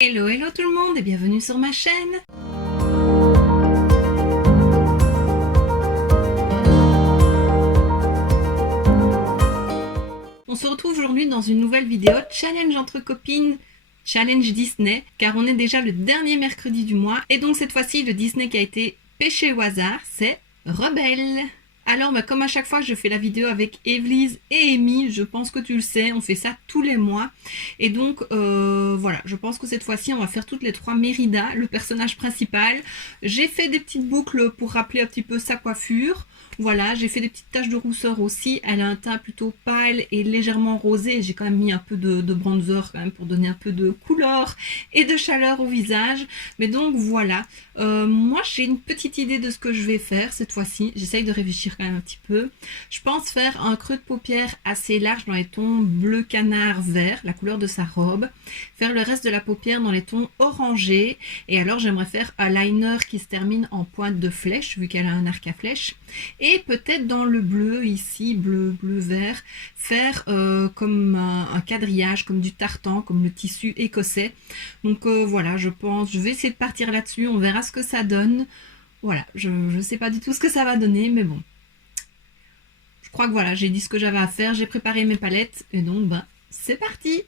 Hello, hello tout le monde et bienvenue sur ma chaîne. On se retrouve aujourd'hui dans une nouvelle vidéo challenge entre copines, challenge Disney, car on est déjà le dernier mercredi du mois et donc cette fois-ci le Disney qui a été pêché au hasard, c'est Rebelle. Alors comme à chaque fois je fais la vidéo avec Evelyse et Amy, je pense que tu le sais, on fait ça tous les mois. Et donc voilà, je pense que cette fois-ci on va faire toutes les trois Mérida, le personnage principal. J'ai fait des petites boucles pour rappeler un petit peu sa coiffure. Voilà, j'ai fait des petites taches de rousseur aussi. Elle a un teint plutôt pâle et légèrement rosé. J'ai quand même mis un peu de bronzer quand même pour donner un peu de couleur et de chaleur au visage. Mais donc voilà, moi j'ai une petite idée de ce que je vais faire cette fois-ci. J'essaye de réfléchir quand même un petit peu. Je pense faire un creux de paupière assez large dans les tons bleu canard vert, la couleur de sa robe. Faire le reste de la paupière dans les tons orangés. Et alors j'aimerais faire un liner qui se termine en pointe de flèche, vu qu'elle a un arc à flèche. Et peut-être dans le bleu ici, bleu vert, faire comme un quadrillage, comme du tartan, comme le tissu écossais. Donc voilà, je pense, je vais essayer de partir là-dessus, on verra ce que ça donne. Voilà, je ne sais pas du tout ce que ça va donner, mais bon. Je crois que voilà, j'ai dit ce que j'avais à faire, j'ai préparé mes palettes, et donc c'est parti!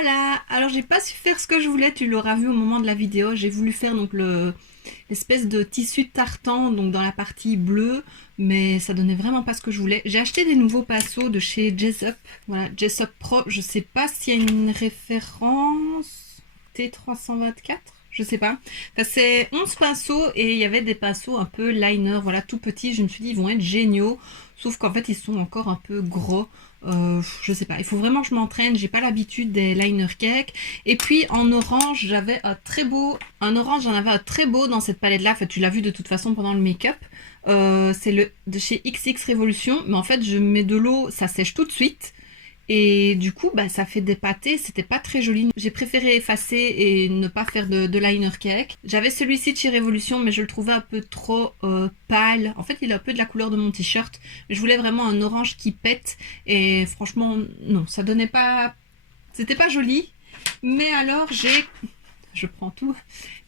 voilà, alors j'ai pas su faire ce que je voulais, tu l'auras vu au moment de la vidéo. J'ai voulu faire donc l'espèce de tissu tartan donc dans la partie bleue, mais ça donnait vraiment pas ce que je voulais. J'ai acheté des nouveaux pinceaux de chez Jessup, voilà, Jessup Pro, je sais pas s'il y a une référence, T324, je sais pas. Enfin, c'est 11 pinceaux et il y avait des pinceaux un peu liner, voilà, tout petits. Je me suis dit, ils vont être géniaux. Sauf qu'en fait, ils sont encore un peu gros. Je sais pas, il faut vraiment que je m'entraîne. J'ai pas l'habitude des liner cake. Et puis en orange, j'avais un très beau. Un orange, j'en avais un très beau dans cette palette-là. Enfin, tu l'as vu de toute façon pendant le make-up. C'est le de chez XX Révolution. Mais en fait, je mets de l'eau, ça sèche tout de suite. Et du coup, bah, ça fait des pâtés, c'était pas très joli. J'ai préféré effacer et ne pas faire de liner cake. J'avais celui-ci de chez Révolution, mais je le trouvais un peu trop pâle. En fait, il a un peu de la couleur de mon t-shirt. Je voulais vraiment un orange qui pète. Et franchement, non, ça donnait pas... C'était pas joli. Mais alors, je prends tout.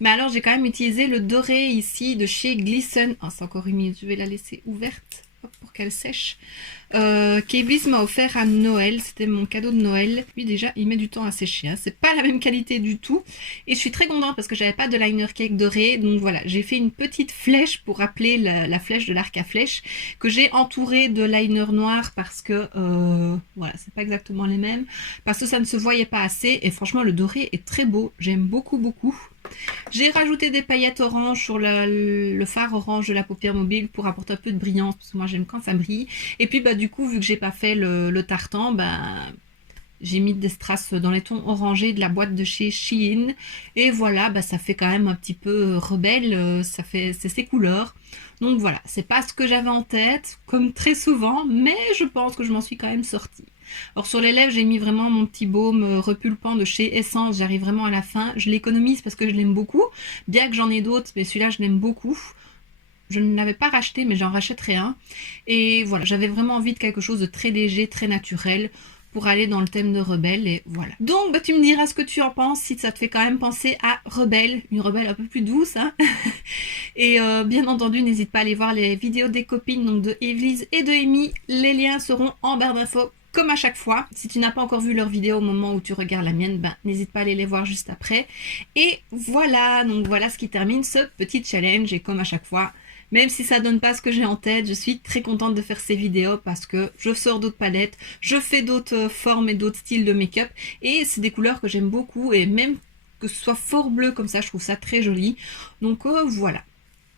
Mais alors, j'ai quand même utilisé le doré ici de chez Glisten. Oh, c'est encore humide, je vais la laisser ouverte. Hop, pour qu'elle sèche. Kevis m'a offert à Noël, c'était mon cadeau de Noël. Lui déjà il met du temps à sécher, hein. C'est pas la même qualité du tout. Et je suis très contente parce que j'avais pas de liner cake doré. Donc voilà, j'ai fait une petite flèche pour rappeler la flèche de l'arc à flèche que j'ai entourée de liner noir parce que voilà, c'est pas exactement les mêmes. Parce que ça ne se voyait pas assez et franchement le doré est très beau, j'aime beaucoup beaucoup. J'ai rajouté des paillettes orange sur le fard orange de la paupière mobile pour apporter un peu de brillance parce que moi j'aime quand ça brille. Et puis bah du coup vu que j'ai pas fait le tartan, bah j'ai mis des strass dans les tons orangés de la boîte de chez Shein. Et voilà, bah ça fait quand même un petit peu rebelle, ça fait c'est ses couleurs. Donc voilà, c'est pas ce que j'avais en tête, comme très souvent, mais je pense que je m'en suis quand même sortie. Alors sur les lèvres, j'ai mis vraiment mon petit baume repulpant de chez Essence, j'arrive vraiment à la fin. Je l'économise parce que je l'aime beaucoup, bien que j'en ai d'autres, mais celui-là je l'aime beaucoup. Je ne l'avais pas racheté, mais j'en rachèterai un. Et voilà, j'avais vraiment envie de quelque chose de très léger, très naturel, pour aller dans le thème de Rebelle, et voilà. Donc, bah, tu me diras ce que tu en penses, si ça te fait quand même penser à Rebelle, une Rebelle un peu plus douce, hein. Et bien entendu, n'hésite pas à aller voir les vidéos des copines, donc de Evelise et de Amy. Les liens seront en barre d'infos, comme à chaque fois. Si tu n'as pas encore vu leurs vidéos au moment où tu regardes la mienne, ben, n'hésite pas à aller les voir juste après. Et voilà, donc voilà ce qui termine ce petit challenge, et comme à chaque fois, même si ça donne pas ce que j'ai en tête, je suis très contente de faire ces vidéos parce que je sors d'autres palettes, je fais d'autres formes et d'autres styles de make-up et c'est des couleurs que j'aime beaucoup et même que ce soit fort bleu comme ça, je trouve ça très joli. Donc voilà.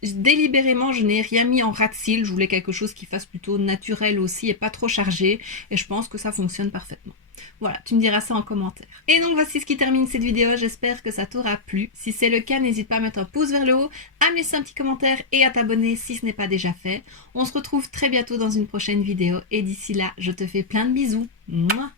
Délibérément, je n'ai rien mis en ras de cils, je voulais quelque chose qui fasse plutôt naturel aussi et pas trop chargé et je pense que ça fonctionne parfaitement. Voilà, tu me diras ça en commentaire. Et donc voici ce qui termine cette vidéo, j'espère que ça t'aura plu. Si c'est le cas, n'hésite pas à mettre un pouce vers le haut, à me laisser un petit commentaire et à t'abonner si ce n'est pas déjà fait. On se retrouve très bientôt dans une prochaine vidéo et d'ici là, je te fais plein de bisous. Mouah.